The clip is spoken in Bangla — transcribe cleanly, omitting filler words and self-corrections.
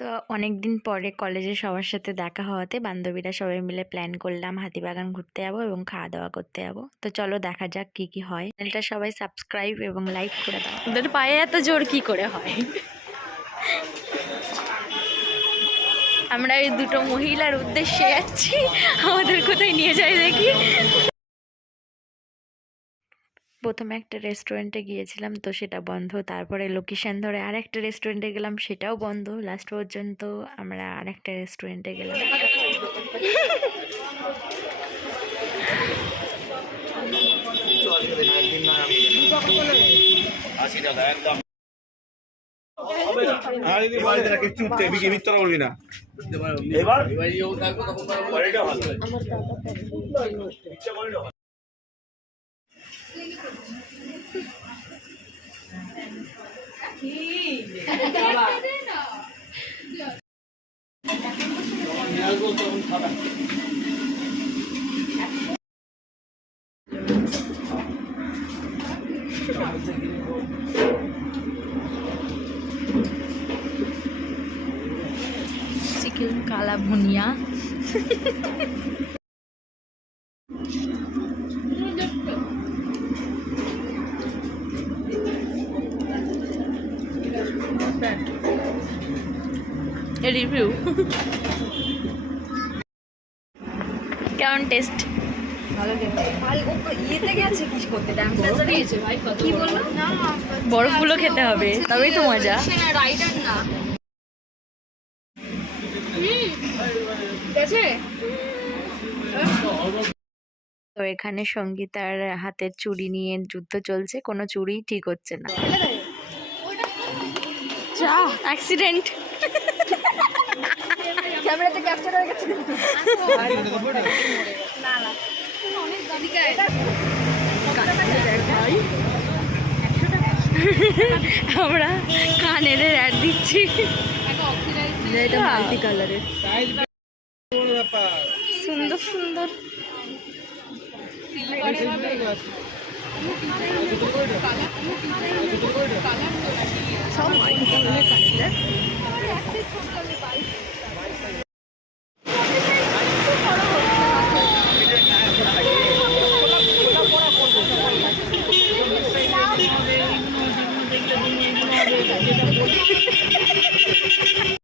তো অনেকদিন পরে কলেজে সবার সাথে দেখা হওয়াতে বান্ধবীরা সবাই মিলে প্ল্যান করলাম হাতিবাগান ঘুরতে যাবো এবং খাওয়া দাওয়া করতে যাবো। তো চলো দেখা যাক কি কি হয়। চ্যানেলটা সবাই সাবস্ক্রাইব এবং লাইক করে দাও। ওদের পায়ে এত জোর কি করে হয়? আমরা এই দুটো মহিলার উদ্দেশ্যে যাচ্ছি, আমাদের কোথায় নিয়ে যায় দেখি। প্রথমে একটা রেস্টুরেন্টে গিয়েছিলাম, তো সেটা বন্ধ। তারপরে লোকেশন ধরে আরেকটা রেস্টুরেন্টে গেলাম, সেটাও বন্ধ। লাস্ট পর্যন্ত আমরা আরেকটা রেস্টুরেন্টে গেলাম। চিকেন কালা ভুনিয়া, রিভিউ কেমন টেস্ট? বরফগুলো খেতে হবে, তবেই তো মজা। তো এখানে সঙ্গীতার হাতের চুড়ি নিয়ে যুদ্ধ চলছে, কোনো চুড়ি ঠিক হচ্ছে না। যা অ্যাক্সিডেন্ট, ক্যামেরাতে ক্যাপচার হয়ে গেছে। আমরা কানের অ্যাড দিচ্ছি, এটা মাল্টি কালারের, সুন্দর সুন্দর। সব মাল্টি কালারের কানের।